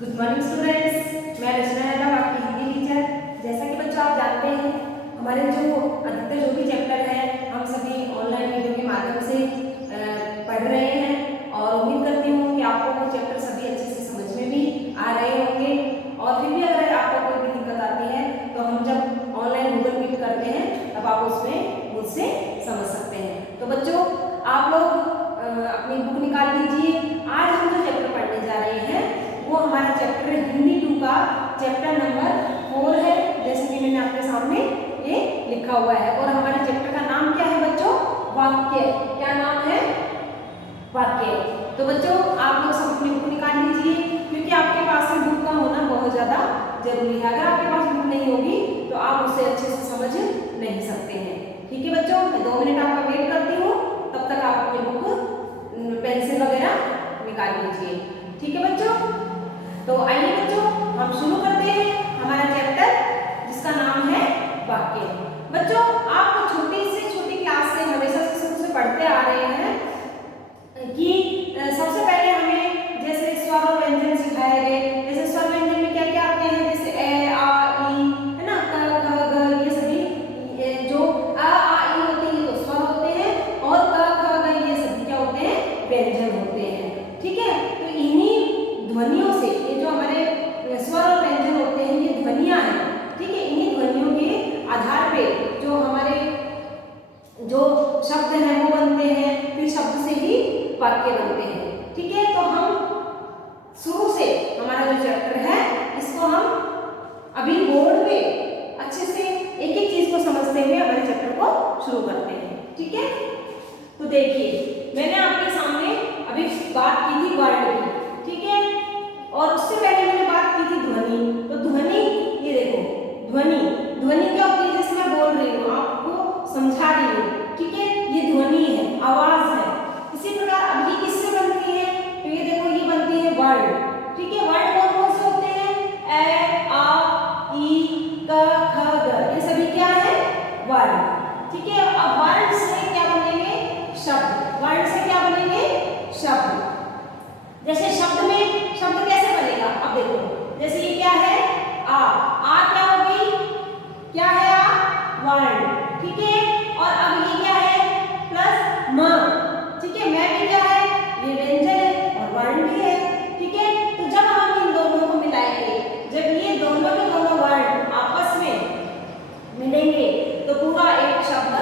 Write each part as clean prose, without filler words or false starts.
Good morning students, मैं रचना यादव आपकी Hindi teacher. जैसा कि बच्चों आप जानते हैं, हमारे जो भी चैप्टर है हम सभी ऑनलाइन वीडियो के माध्यम से पढ़ रहे हैं और उम्मीद करती हूँ कि आपको वो चैप्टर सभी अच्छे से समझ में भी आ रहे होंगे। और फिर भी अगर आपको कोई भी दिक्कत आती है तो हम जब ऑनलाइन गूगल मीट करते हैं तब आप उसमें मुझसे समझ सकते हैं। तो बच्चों, आप लोग अपनी बुक निकाल लीजिए। आज हम जो चैप्टर पढ़ने जा रहे हैं वो हमारा चैप्टर हिंदी 2 का चैप्टर नंबर 4 है, जैसे कि मैंने आपके सामने ये लिखा हुआ है। और हमारे चैप्टर का नाम क्या है बच्चों? वाक्य। क्या नाम है? वाक्य। तो बच्चों, आप लोग सब अपनी बुक निकाल लीजिए, क्योंकि आपके पास में बुक का होना बहुत ज़्यादा जरूरी है। अगर आपके पास बुक नहीं होगी तो आप उसे अच्छे से समझ नहीं सकते हैं। ठीक है बच्चों, मैं 2 मिनट आपका वेट करती हूँ, तब तक आप अपनी बुक पेंसिल वगैरह निकाल लीजिए। ठीक है बच्चों, तो आइए बच्चों हम शुरू करते हैं हमारा चैप्टर जिसका नाम है वाक्य। बच्चों, आप छोटी से छोटी क्लास से हमेशा से शुरू से पढ़ते आ रहे हैं कि सबसे पहले हमें जैसे स्वर और व्यंजन सिखाए गए। जैसे स्वर व्यंजन में क्या क्या आते हैं, जैसे ए आ ई, है ना, क ख ग, ये सभी जो आ ई होते हैं तो स्वर होते हैं, और क ख ग ये सभी क्या होते हैं? व्यंजन होते हैं। ठीक है, तो इन्हीं ध्वनियों से ये जो हमारे स्वर और व्यंजन होते हैं ये ध्वनियां हैं। ठीक है, इन्हीं ध्वनियों के आधार पे जो हमारे जो शब्द हैं वो बनते हैं, फिर शब्द से ही वाक्य बनते हैं। ठीक है, तो हम शुरू से हमारा जो चैप्टर है इसको हम अभी बोर्ड पे अच्छे से एक एक चीज को समझते हुए हमारे चैप्टर को शुरू करते हैं। ठीक है, तो देखिए मैंने आपके सामने अभी बात की थी वर्ण की। ठीक है, और उससे पहले मैंने बात की थी ध्वनि। तो ध्वनि, ये देखो ध्वनि, ध्वनि क्या होती है? जैसे मैं बोल रही हूँ आपको समझा रही हूँ। ठीक है, ये ध्वनि है, आवाज है। इसी प्रकार अब ये किससे बनती है? तो ये देखो ये बनती है वर्ण। ठीक है, वर्ण कौन कौन से होते हैं? ए आ ई क ख ग, ये सभी क्या है? वर्ण। ठीक है, अब वर्ण से क्या बनेंगे? शब्द। वर्ण से क्या बनेंगे? शब्द। जैसे शब्द में शब्द कैसे बनेगा? अब देखो, जैसे ये क्या है? आ क्या हो गई? क्या है? आ वर्ण। ठीक है, और अब ये क्या है? प्लस म। ठीक है, मैं भी क्या है? ये व्यंजन है और वर्ण भी है। ठीक है, तो जब हम इन दोनों को मिलाएंगे, जब ये दोनों के दोनों वर्ण आपस में मिलेंगे तो पूरा एक शब्द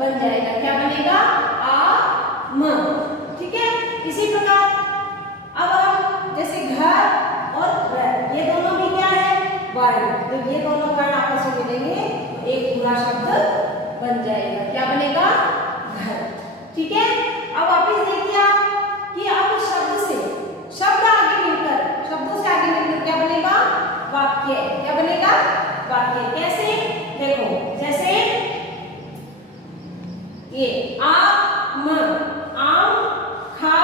बन जाएगा। क्या बनेगा? आ म। ठीक है, इसी प्रकार अब हम जैसे घर और र, ये दोनों भी क्या है? वर्ण। तो ये दोनों वर्ण आपस में मिलेंगे एक पूरा शब्द बन जाएगा। क्या बनेगा? घर। ठीक है, अब वापिस देखिए आप कि अब शब्द से शब्द आगे मिलकर, शब्दों से आगे मिलकर क्या बनेगा? वाक्य। क्या बनेगा? वाक्य। कैसे? देखो, जैसे ये आम, आम, खा,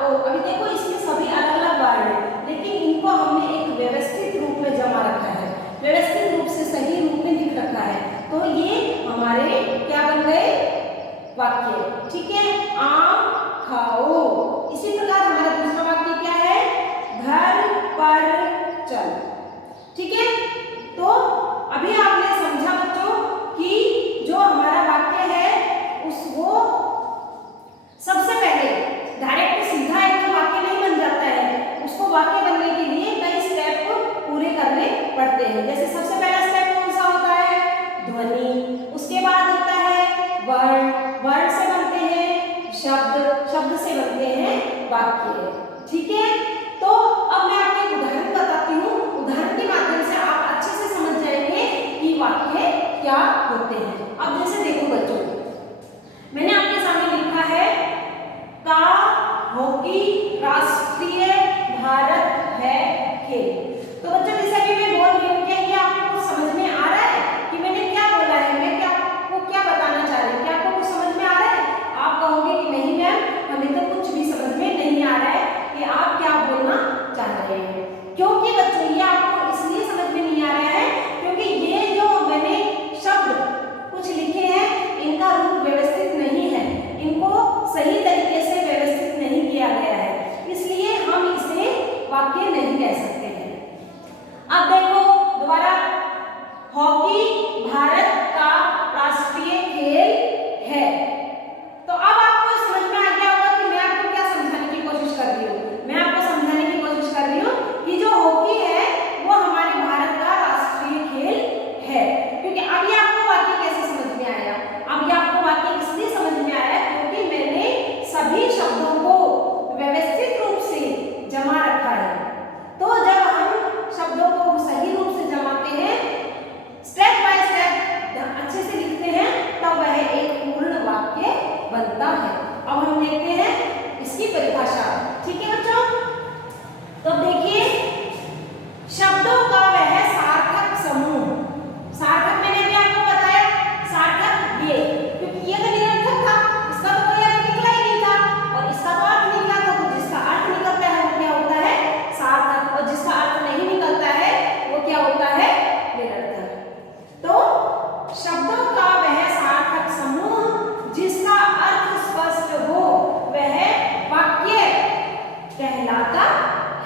ओ। अभी देखो इसमें सभी अलग अलग वर्ण हैं, लेकिन इनको हमने एक व्यवस्थित रूप में जमा रखा है, व्यवस्थित रूप से सही रूप में लिख रखा है। तो ये हमारे क्या बन गए? वाक्य। ठीक है,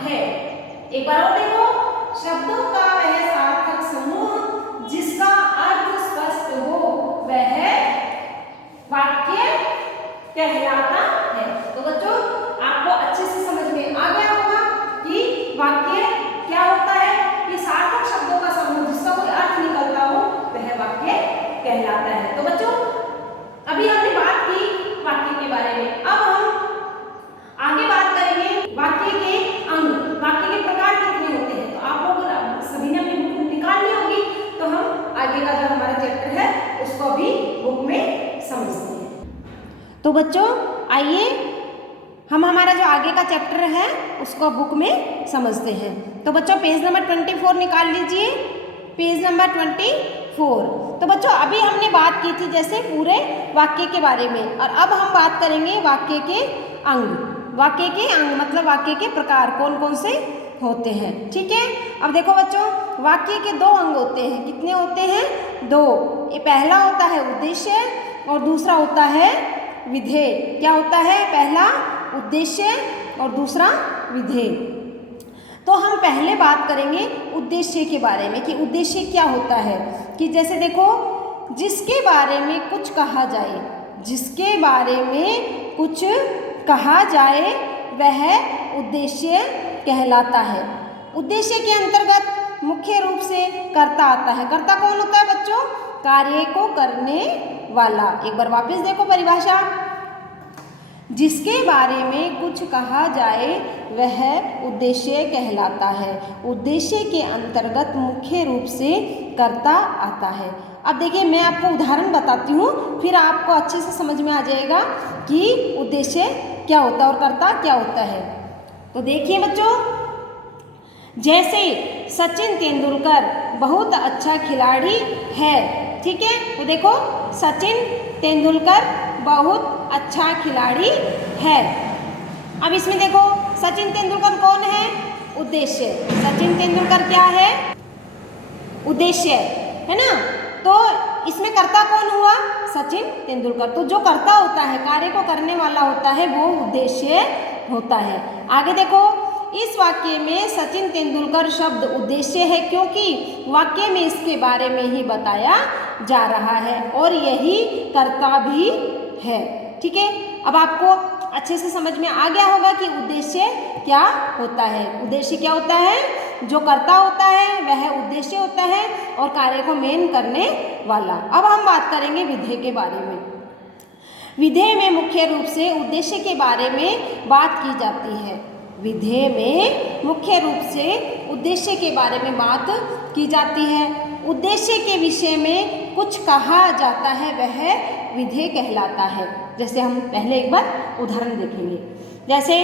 है। एक बार और देखो, शब्दों का वह सार्थक समूह जिसका अर्थ स्पष्ट हो वह वाक्य कहलाता है। तो बच्चों आपको अच्छे से समझ में आ गया होगा कि वाक्य क्या होता है, कि सार्थक शब्दों का समूह जिसका कोई अर्थ निकलता हो वह वाक्य कहलाता है। तो बच्चों अभी हमने बात की वाक्य के बारे में, अब हम आगे बात करेंगे वाक्य के अंग, वाक्य के प्रकार कितने होते हैं। तो आप लोग सभी ने अपनी बुक निकालनी होगी, तो हम आगे का जो हमारा चैप्टर है उसको भी बुक में समझते हैं। तो बच्चों आइए हम हमारा जो आगे का चैप्टर है उसको बुक में समझते हैं। तो बच्चों पेज नंबर 24 निकाल लीजिए, पेज नंबर 24। तो बच्चों अभी हमने बात की थी जैसे पूरे वाक्य के बारे में, और अब हम बात करेंगे वाक्य के अंग। वाक्य के अंग मतलब वाक्य के प्रकार कौन कौन से होते हैं, ठीक है। अब देखो बच्चों वाक्य के दो अंग होते हैं, कितने होते हैं, दो। ये पहला होता है उद्देश्य और दूसरा होता है विधेय। क्या होता है, पहला उद्देश्य और दूसरा विधेय। तो हम पहले बात करेंगे उद्देश्य के बारे में कि उद्देश्य क्या होता है। कि जैसे देखो जिसके बारे में कुछ कहा जाए, जिसके बारे में कुछ कहा जाए वह उद्देश्य कहलाता है। उद्देश्य के अंतर्गत मुख्य रूप से कर्ता आता है। कर्ता कौन होता है बच्चों, कार्य को करने वाला। एक बार वापस देखो परिभाषा, जिसके बारे में कुछ कहा जाए वह उद्देश्य कहलाता है। उद्देश्य के अंतर्गत मुख्य रूप से कर्ता आता है। अब देखिए मैं आपको उदाहरण बताती हूँ, फिर आपको अच्छे से समझ में आ जाएगा कि उद्देश्य क्या होता है और कर्ता क्या होता है। तो देखिए बच्चों, जैसे सचिन तेंदुलकर बहुत अच्छा खिलाड़ी है, ठीक है। तो देखो सचिन तेंदुलकर बहुत अच्छा खिलाड़ी है। अब इसमें देखो सचिन तेंदुलकर कौन है, उद्देश्य। सचिन तेंदुलकर क्या है, उद्देश्य है ना। तो इसमें कर्ता कौन हुआ, सचिन तेंदुलकर। तो जो कर्ता होता है, कार्य को करने वाला होता है, वो उद्देश्य होता है। आगे देखो इस वाक्य में सचिन तेंदुलकर शब्द उद्देश्य है क्योंकि वाक्य में इसके बारे में ही बताया जा रहा है और यही कर्ता भी है, ठीक है। अब आपको अच्छे से समझ में आ गया होगा कि उद्देश्य क्या होता है। उद्देश्य क्या होता है, जो कर्ता होता है वह उद्देश्य होता है और कार्य को मेन करने वाला। अब हम बात करेंगे विधेय के बारे में। विधेय में मुख्य रूप से उद्देश्य के बारे में बात की जाती है। विधेय में मुख्य रूप से उद्देश्य के बारे में बात की जाती है। उद्देश्य के विषय में कुछ कहा जाता है वह विधेय कहलाता है। जैसे हम पहले एक बार उदाहरण देखेंगे, जैसे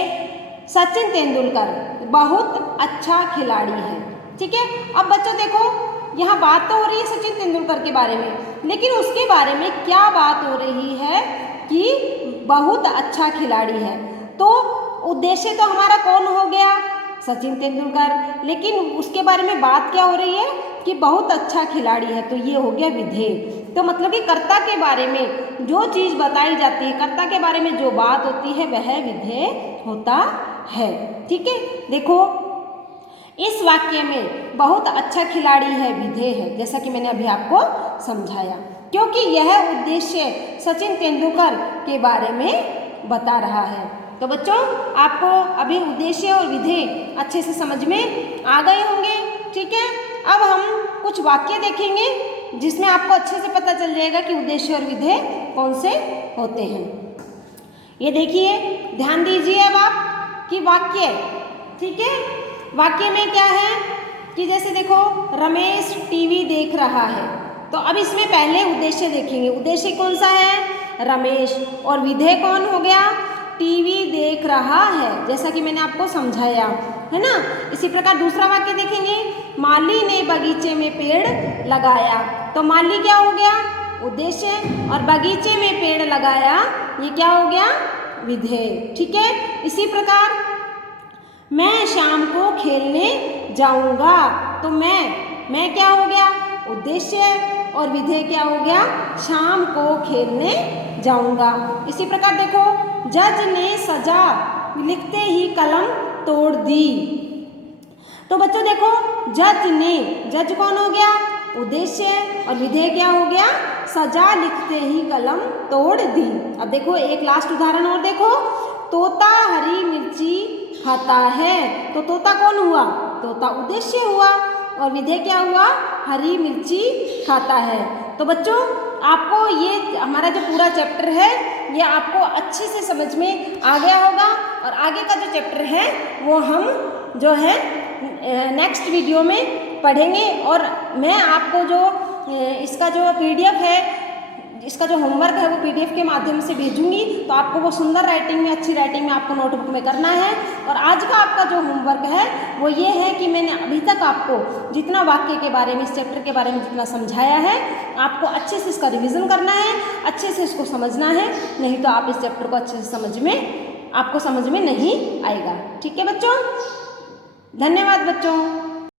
सचिन तेंदुलकर बहुत अच्छा खिलाड़ी है, ठीक है। अब बच्चों देखो यहाँ बात तो हो रही है सचिन तेंदुलकर के बारे में, लेकिन उसके बारे में क्या बात हो रही है कि बहुत अच्छा खिलाड़ी है। तो उद्देश्य तो हमारा कौन हो गया, सचिन तेंदुलकर, लेकिन उसके बारे में बात क्या हो रही है कि बहुत अच्छा खिलाड़ी है। तो ये हो गया विधेय। तो मतलब कि कर्ता के बारे में जो चीज़ बताई जाती है, कर्ता के बारे में जो बात होती है वह विधेय होता है, ठीक है। देखो इस वाक्य में बहुत अच्छा खिलाड़ी है विधेय है, जैसा कि मैंने अभी आपको समझाया, क्योंकि यह उद्देश्य सचिन तेंदुलकर के बारे में बता रहा है। तो बच्चों आपको अभी उद्देश्य और विधेय अच्छे से समझ में आ गए होंगे, ठीक है। अब हम कुछ वाक्य देखेंगे जिसमें आपको अच्छे से पता चल जाएगा कि उद्देश्य और विधेय कौन से होते हैं। ये देखिए, ध्यान दीजिए अब आप कि वाक्य, ठीक है, वाक्य में क्या है कि जैसे देखो रमेश टीवी देख रहा है। तो अब इसमें पहले उद्देश्य देखेंगे। उद्देश्य कौन सा है, रमेश, और विधेय कौन हो गया, टीवी देख रहा है, जैसा कि मैंने आपको समझाया है ना। इसी प्रकार दूसरा वाक्य देखेंगे, माली ने बगीचे में पेड़ लगाया। तो माली क्या हो गया, उद्देश्य, और बगीचे में पेड़ लगाया ये क्या हो गया, विधेय, ठीक है। इसी प्रकार मैं शाम को खेलने जाऊंगा। तो मैं क्या हो गया, उद्देश्य, और विधेय क्या हो गया, शाम को खेलने जाऊंगा। इसी प्रकार देखो जज ने सजा लिखते ही कलम तोड़ दी। तो बच्चों देखो, जज ने, जज कौन हो गया? उद्देश्य, और विधेय क्या हो गया? सजा लिखते ही कलम तोड़ दी। अब देखो एक लास्ट उदाहरण और देखो, तोता हरी मिर्ची खाता है। तो तोता कौन हुआ? तोता उद्देश्य हुआ, और विधेय क्या हुआ? हरी मिर्ची खाता है। तो बच्चों आपको ये हमारा जो पूरा चैप्टर है ये आपको अच्छे से समझ में आ गया होगा, और आगे का जो चैप्टर है वो हम जो है नेक्स्ट वीडियो में पढ़ेंगे। और मैं आपको जो इसका जो PDF है, इसका जो होमवर्क है वो PDF के माध्यम से भेजूंगी। तो आपको वो सुंदर राइटिंग में, अच्छी राइटिंग में आपको नोटबुक में करना है। और आज का आपका जो होमवर्क है वो ये है कि मैंने अभी तक आपको जितना वाक्य के बारे में, इस चैप्टर के बारे में जितना समझाया है, आपको अच्छे से इसका रिवीजन करना है, अच्छे से इसको समझना है, नहीं तो आप इस चैप्टर को अच्छे से आपको समझ में नहीं आएगा। ठीक है बच्चों, धन्यवाद बच्चों।